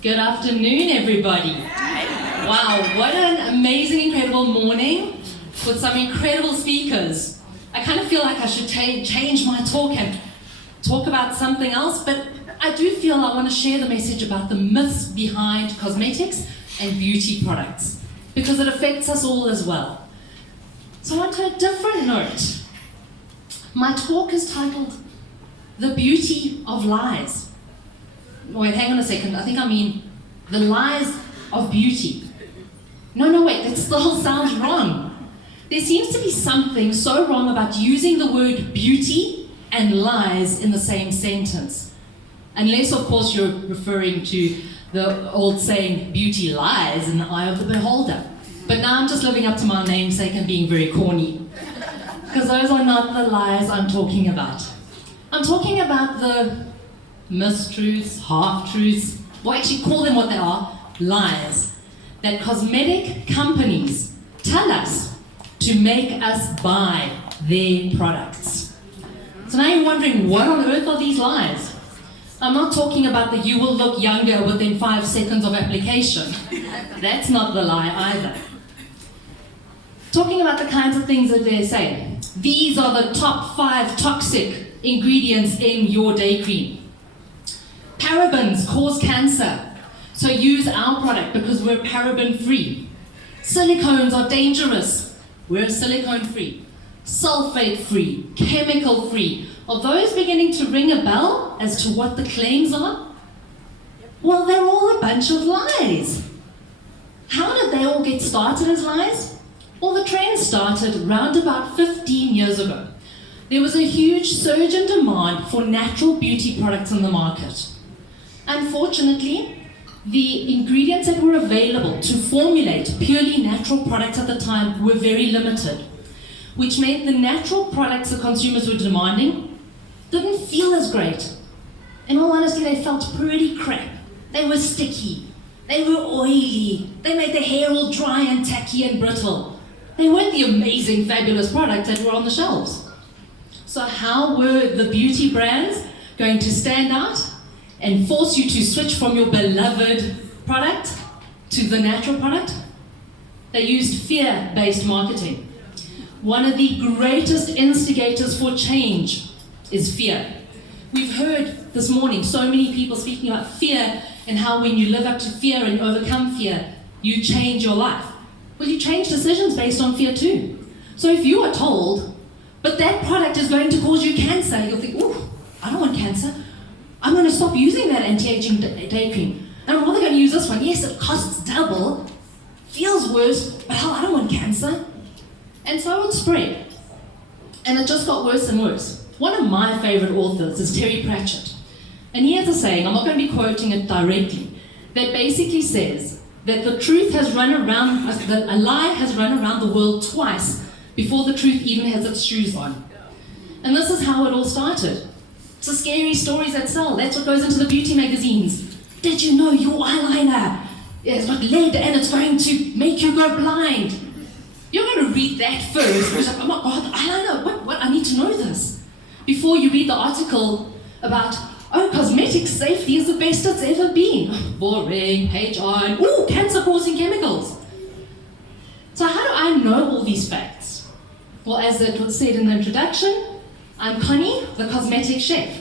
Good afternoon, everybody. Wow, what an amazing, incredible morning with some incredible speakers. I kind of feel like I should change my talk and talk about something else, but I do feel I want to share the message about the myths behind cosmetics and beauty products, because it affects us all as well. So on to a different note. My talk is titled, The Beauty of Lies. Wait, hang on a second. I think I mean the lies of beauty. No, wait, that still sounds wrong. There seems to be something so wrong about using the word beauty and lies in the same sentence. Unless, of course, you're referring to the old saying, beauty lies in the eye of the beholder. But now I'm just living up to my namesake and being very corny. Because those are not the lies I'm talking about. I'm talking about the mistruths, half-truths, or actually call them what they are, lies, that cosmetic companies tell us to make us buy their products. So now you're wondering, what on earth are these lies? I'm not talking about that you will look younger within 5 seconds of application. That's not the lie either. Talking about the kinds of things that they're saying. These are the top 5 toxic ingredients in your day cream. Parabens cause cancer, so use our product because we're paraben-free. Silicones are dangerous, we're silicone-free. Sulfate-free, chemical-free. Are those beginning to ring a bell as to what the claims are? Well, they're all a bunch of lies. How did they all get started as lies? Well, the trend started around about 15 years ago. There was a huge surge in demand for natural beauty products in the market. Unfortunately, the ingredients that were available to formulate purely natural products at the time were very limited, which meant the natural products the consumers were demanding didn't feel as great. In all honesty, they felt pretty crap. They were sticky, they were oily, they made the hair all dry and tacky and brittle. They weren't the amazing, fabulous products that were on the shelves. So how were the beauty brands going to stand out and force you to switch from your beloved product to the natural product? They used fear-based marketing. One of the greatest instigators for change is fear. We've heard this morning so many people speaking about fear and how when you live up to fear and overcome fear, you change your life. Well, you change decisions based on fear too. So if you are told, but that product is going to cause you cancer, you'll think, oh, I don't want cancer. I'm going to stop using that anti-aging day cream. And I'm rather going to use this one. Yes, it costs double, feels worse, but hell, I don't want cancer. And so it spread. And it just got worse and worse. One of my favorite authors is Terry Pratchett. And he has a saying, I'm not going to be quoting it directly, that basically says that the truth has run around, that a lie has run around the world twice before the truth even has its shoes on. And this is how it all started. It's the scary stories that sell. That's what goes into the beauty magazines. Did you know your eyeliner has got lead and it's going to make you go blind? You're going to read that first. You're like, oh my God, eyeliner, what? I need to know this. Before you read the article about, oh, cosmetics safety is the best it's ever been. Boring, page on, ooh, cancer-causing chemicals. So how do I know all these facts? Well, as it was said in the introduction, I'm Conny, the cosmetic chef.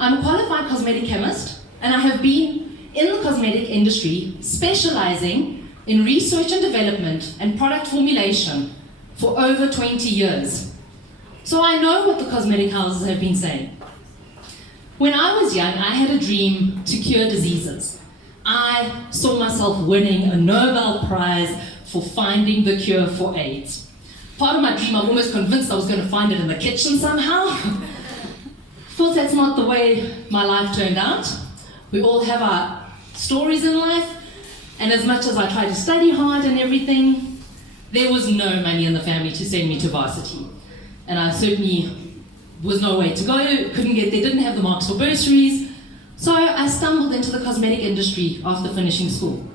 I'm a qualified cosmetic chemist, and I have been in the cosmetic industry specializing in research and development and product formulation for over 20 years. So I know what the cosmetic houses have been saying. When I was young, I had a dream to cure diseases. I saw myself winning a Nobel Prize for finding the cure for AIDS. Part of my dream, I'm almost convinced I was going to find it in the kitchen somehow. Of course, that's not the way my life turned out. We all have our stories in life, and as much as I tried to study hard and everything, there was no money in the family to send me to varsity. And I certainly was no way to go, they didn't have the marks for bursaries. So I stumbled into the cosmetic industry after finishing school.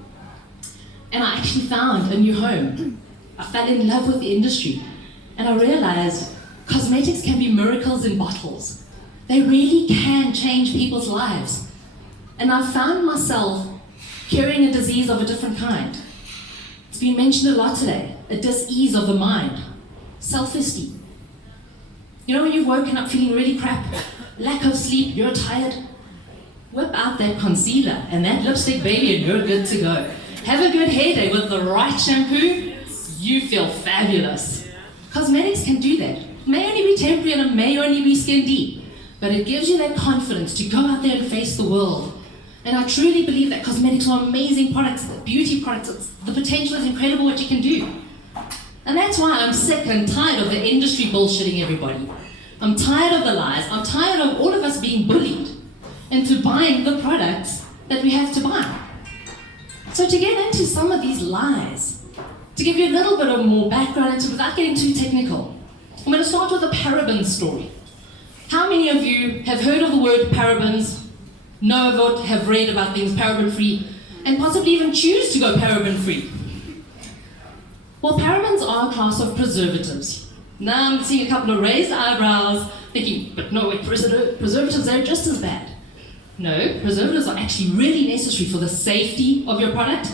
And I actually found a new home. I fell in love with the industry, and I realized cosmetics can be miracles in bottles. They really can change people's lives. And I've found myself curing a disease of a different kind. It's been mentioned a lot today, a dis-ease of the mind, self-esteem. You know when you've woken up feeling really crap, lack of sleep, you're tired? Whip out that concealer and that lipstick, baby, and you're good to go. Have a good hair day with the right shampoo, you feel fabulous. Cosmetics can do that. It may only be temporary and it may only be skin deep, but it gives you that confidence to go out there and face the world. And I truly believe that cosmetics are amazing products, beauty products. The potential is incredible what you can do. And that's why I'm sick and tired of the industry bullshitting everybody. I'm tired of the lies. I'm tired of all of us being bullied into buying the products that we have to buy. So to get into some of these lies, to give you a little bit of more background into without getting too technical, I'm going to start with the parabens story. How many of you have heard of the word parabens, know of it, have read about things paraben-free, and possibly even choose to go paraben-free? Well, parabens are a class of preservatives. Now I'm seeing a couple of raised eyebrows, thinking, but no, wait, preservatives are just as bad. No, preservatives are actually really necessary for the safety of your product.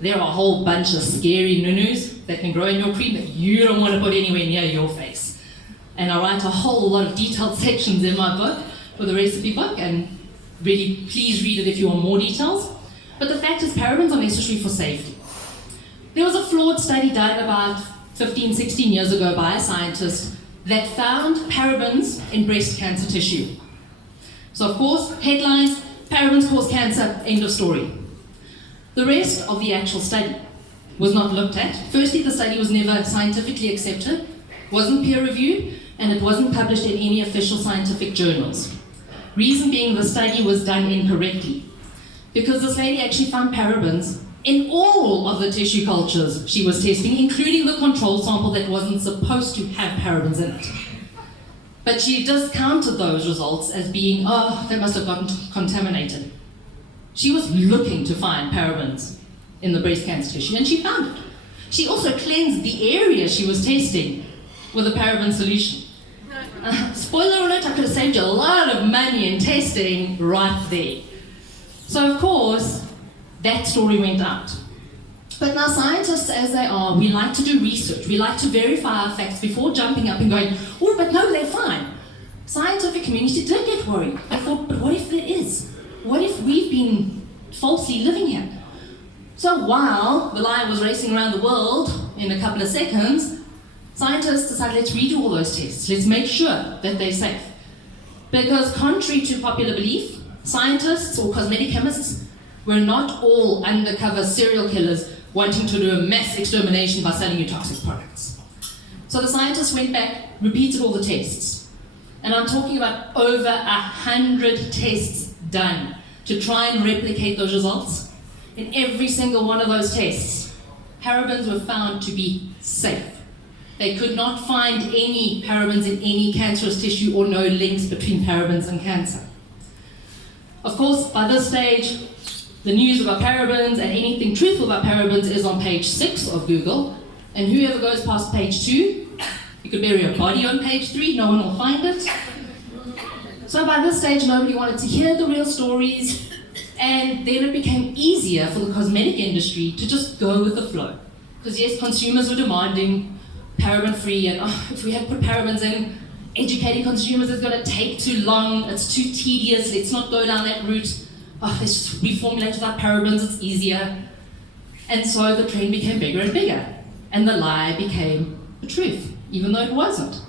There are a whole bunch of scary nunus that can grow in your cream that you don't want to put anywhere near your face. And I write a whole lot of detailed sections in my book, for the recipe book, and really please read it if you want more details. But the fact is, parabens are necessary for safety. There was a flawed study done about 15, 16 years ago by a scientist that found parabens in breast cancer tissue. So of course, headlines, parabens cause cancer, end of story. The rest of the actual study was not looked at. Firstly, the study was never scientifically accepted, wasn't peer-reviewed, and it wasn't published in any official scientific journals. Reason being, the study was done incorrectly, because this lady actually found parabens in all of the tissue cultures she was testing, including the control sample that wasn't supposed to have parabens in it. But she discounted those results as being, oh, they must have gotten contaminated. She was looking to find parabens in the breast cancer tissue, and she found it. She also cleansed the area she was testing with a paraben solution. Spoiler alert, I could have saved you a lot of money in testing right there. So of course, that story went out. But now scientists as they are, we like to do research. We like to verify our facts before jumping up and going, oh, but no, they're fine. Scientific community did get worried. I thought, but what if there is? What if we've been falsely living here? So while the lie was racing around the world in a couple of seconds, scientists decided, let's redo all those tests. Let's make sure that they're safe. Because contrary to popular belief, scientists or cosmetic chemists were not all undercover serial killers wanting to do a mass extermination by selling you toxic products. So the scientists went back, repeated all the tests. And I'm talking about over 100 tests done to try and replicate those results. In every single one of those tests, parabens were found to be safe. They could not find any parabens in any cancerous tissue or no links between parabens and cancer. Of course, by this stage, the news about parabens and anything truthful about parabens is on page 6 of Google, and whoever goes past page 2, you could bury a body on page 3, no one will find it. So by this stage, nobody wanted to hear the real stories, and then it became easier for the cosmetic industry to just go with the flow. Because yes, consumers were demanding paraben-free, and if we had put parabens in, educating consumers is going to take too long, it's too tedious, let's not go down that route. Let's reformulate without parabens, it's easier. And so the trend became bigger and bigger, and the lie became the truth, even though it wasn't.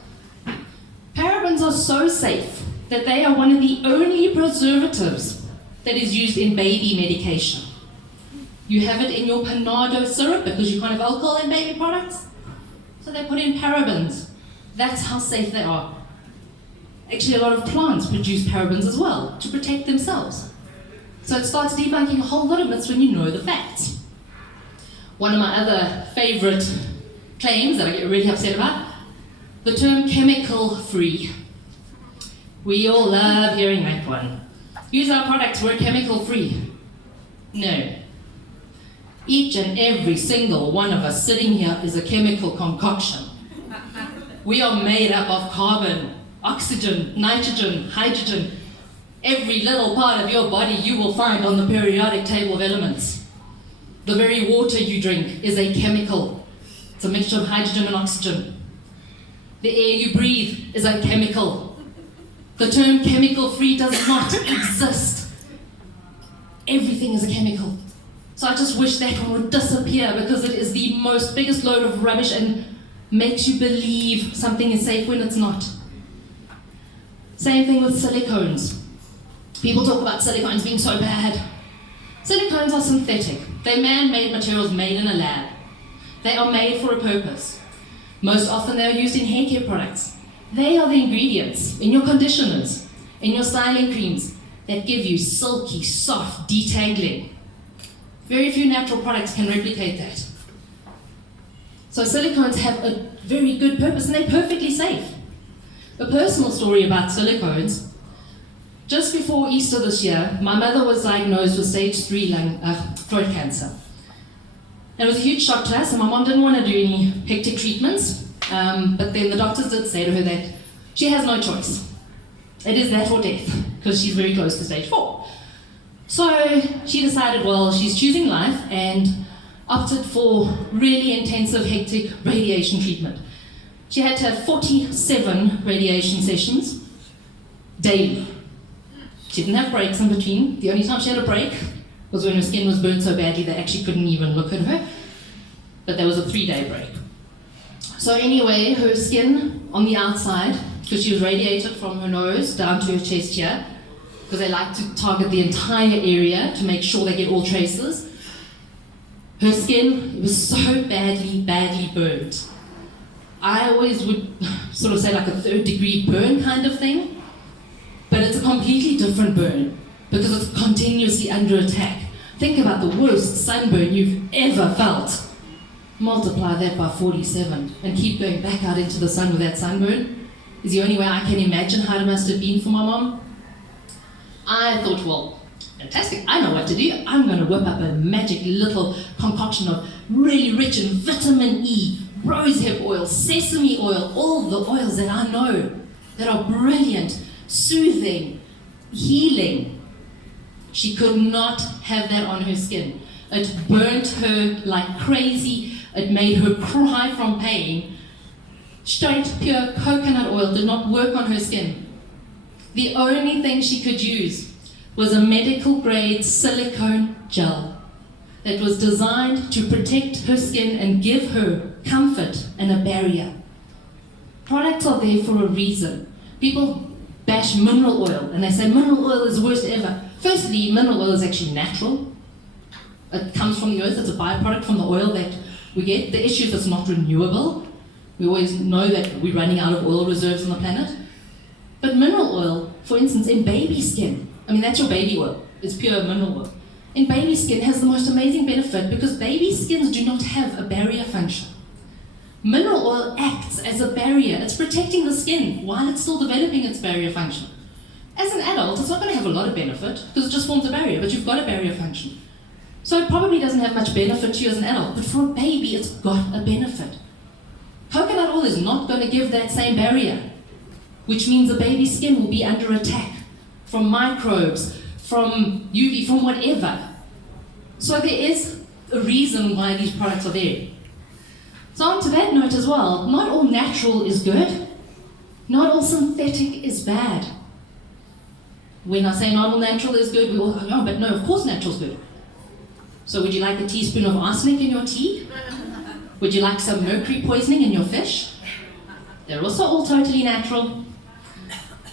Parabens are so safe that they are one of the only preservatives that is used in baby medication. You have it in your Panado syrup because you can't have alcohol in baby products, so they put in parabens. That's how safe they are. Actually, a lot of plants produce parabens as well to protect themselves. So it starts debunking a whole lot of myths when you know the facts. One of my other favorite claims that I get really upset about, the term chemical-free. We all love hearing that one. Use our products, we're chemical-free. No. Each and every single one of us sitting here is a chemical concoction. We are made up of carbon, oxygen, nitrogen, hydrogen. Every little part of your body you will find on the periodic table of elements. The very water you drink is a chemical. It's a mixture of hydrogen and oxygen. The air you breathe is a chemical. The term chemical-free does not exist. Everything is a chemical. So I just wish that one would disappear, because it is the biggest load of rubbish and makes you believe something is safe when it's not. Same thing with silicones. People talk about silicones being so bad. Silicones are synthetic. They're man-made materials made in a lab. They are made for a purpose. Most often they are used in hair care products. They are the ingredients in your conditioners, in your styling creams, that give you silky, soft detangling. Very few natural products can replicate that. So silicones have a very good purpose, and they're perfectly safe. A personal story about silicones. Just before Easter this year, my mother was diagnosed with stage 3 throat cancer. And it was a huge shock to us, and my mom didn't want to do any hectic treatments, but then the doctors did say to her that she has no choice. It is that or death, because she's very close to stage 4. So she decided, well, she's choosing life, and opted for really intensive, hectic radiation treatment. She had to have 47 radiation sessions daily. She didn't have breaks in between. The only time she had a break was when her skin was burnt so badly they actually couldn't even look at her. But there was a 3-day break. So anyway, her skin on the outside, because she was radiated from her nose down to her chest here, because they like to target the entire area to make sure they get all traces. Her skin was so badly burnt. I always would sort of say like a 3rd-degree burn kind of thing. But it's a completely different burn, because it's continuously under attack. Think about the worst sunburn you've ever felt. Multiply that by 47 and keep going back out into the sun with that sunburn is the only way I can imagine how it must have been for my mom. I thought, well, fantastic, I know what to do. I'm going to whip up a magic little concoction of really rich in vitamin E, rosehip oil, sesame oil, all the oils that I know that are brilliant, soothing, healing. She could not have that on her skin. It burnt her like crazy. It made her cry from pain. Straight, pure coconut oil did not work on her skin. The only thing she could use was a medical-grade silicone gel that was designed to protect her skin and give her comfort and a barrier. Products are there for a reason. People bash mineral oil, and they say mineral oil is the worst ever. Firstly, mineral oil is actually natural. It comes from the earth, it's a byproduct from the oil that we get. The issue is it's not renewable. We always know that we're running out of oil reserves on the planet. But mineral oil, for instance, in baby skin, I mean, that's your baby oil. It's pure mineral oil. In baby skin has the most amazing benefit, because baby skins do not have a barrier function. Mineral oil acts as a barrier. It's protecting the skin while it's still developing its barrier function. As an adult, it's not going to have a lot of benefit because it just forms a barrier, but you've got a barrier function. So it probably doesn't have much benefit to you as an adult, but for a baby, it's got a benefit. Coconut oil is not going to give that same barrier, which means the baby's skin will be under attack from microbes, from UV, from whatever. So there is a reason why these products are there. So on to that note as well, not all natural is good. Not all synthetic is bad. When I say not all natural is good, we all go, oh, but no, of course natural is good. So would you like a teaspoon of arsenic in your tea? Would you like some mercury poisoning in your fish? They're also all totally natural.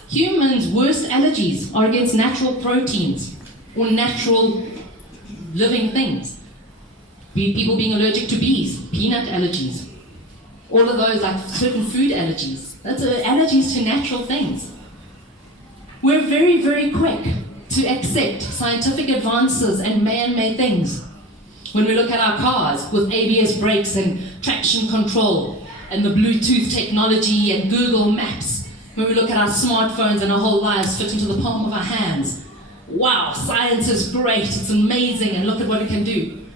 Humans' worst allergies are against natural proteins or natural living things. People being allergic to bees, peanut allergies, all of those, like certain food allergies. That's allergies to natural things. We're very, very quick to accept scientific advances and man-made things. When we look at our cars with ABS brakes and traction control and the Bluetooth technology and Google Maps, when we look at our smartphones and our whole lives fit into the palm of our hands. Wow, science is great, it's amazing, and look at what it can do.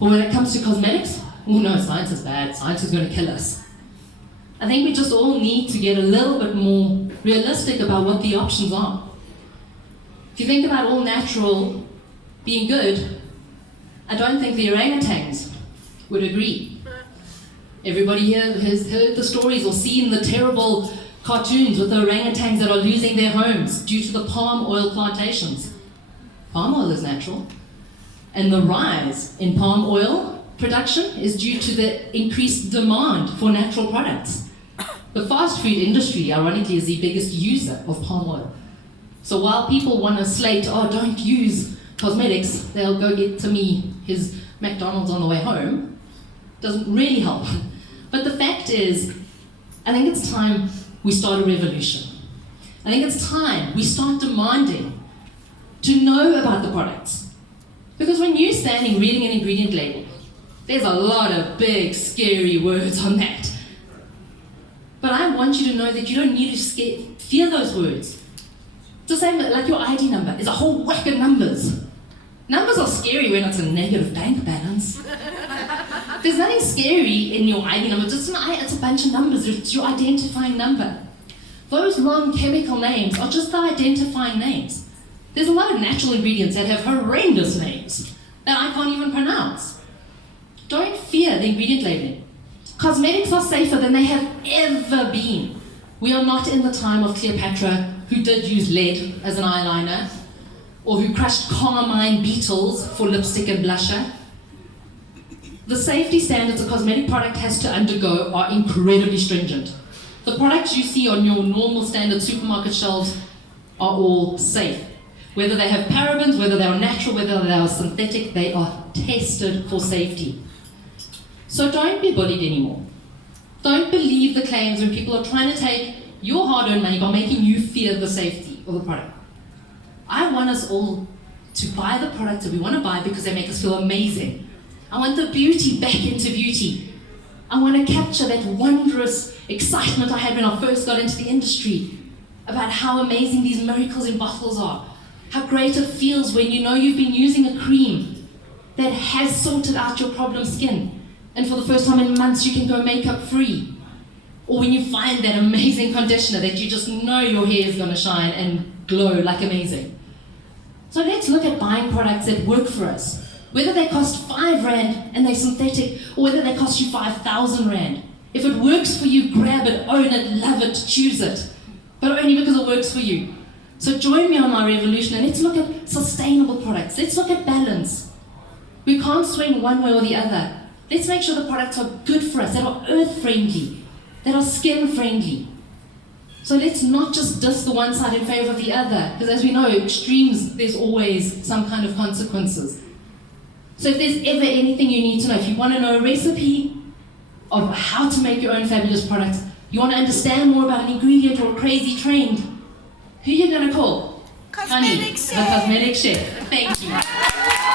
But when it comes to cosmetics, oh no, science is bad, science is going to kill us. I think we just all need to get a little bit more realistic about what the options are. If you think about all natural being good, I don't think the orangutans would agree. Everybody here has heard the stories or seen the terrible cartoons with the orangutans that are losing their homes due to the palm oil plantations. Palm oil is natural, and the rise in palm oil production is due to the increased demand for natural products. The fast food industry, ironically, is the biggest user of palm oil. So while people want to slate, oh, don't use cosmetics, they'll go get to me his McDonald's on the way home, doesn't really help. But the fact is, I think it's time we start a revolution. I think it's time we start demanding to know about the products. Because when you're standing reading an ingredient label, there's a lot of big, scary words on that. But I want you to know that you don't need to fear those words. It's the same like your ID number. There's a whole whack of numbers. Numbers are scary when it's a negative bank balance. There's nothing scary in your ID number. It's a bunch of numbers. It's your identifying number. Those long chemical names are just the identifying names. There's a lot of natural ingredients that have horrendous names that I can't even pronounce. Don't fear the ingredient labeling. Cosmetics are safer than they have ever been. We are not in the time of Cleopatra, who did use lead as an eyeliner, or who crushed carmine beetles for lipstick and blusher. The safety standards a cosmetic product has to undergo are incredibly stringent. The products you see on your normal standard supermarket shelves are all safe. Whether they have parabens, whether they are natural, whether they are synthetic, they are tested for safety. So don't be bullied anymore. Don't believe the claims when people are trying to take your hard-earned money by making you fear the safety of the product. I want us all to buy the products that we want to buy because they make us feel amazing. I want the beauty back into beauty. I want to capture that wondrous excitement I had when I first got into the industry about how amazing these miracles in bottles are. How great it feels when you know you've been using a cream that has sorted out your problem skin, and for the first time in months you can go makeup free. Or when you find that amazing conditioner that you just know your hair is going to shine and glow like amazing. So let's look at buying products that work for us. Whether they cost 5 Rand and they're synthetic, or whether they cost you 5,000 Rand. If it works for you, grab it, own it, love it, choose it. But only because it works for you. So join me on my revolution and let's look at sustainable products. Let's look at balance. We can't swing one way or the other. Let's make sure the products are good for us, that are earth-friendly, that are skin-friendly. So let's not just diss the one side in favor of the other, because as we know, extremes, there's always some kind of consequences. So if there's ever anything you need to know, if you want to know a recipe of how to make your own fabulous products, you want to understand more about an ingredient or a crazy trend, who are you going to call? Conny, the cosmetic chef. Thank you.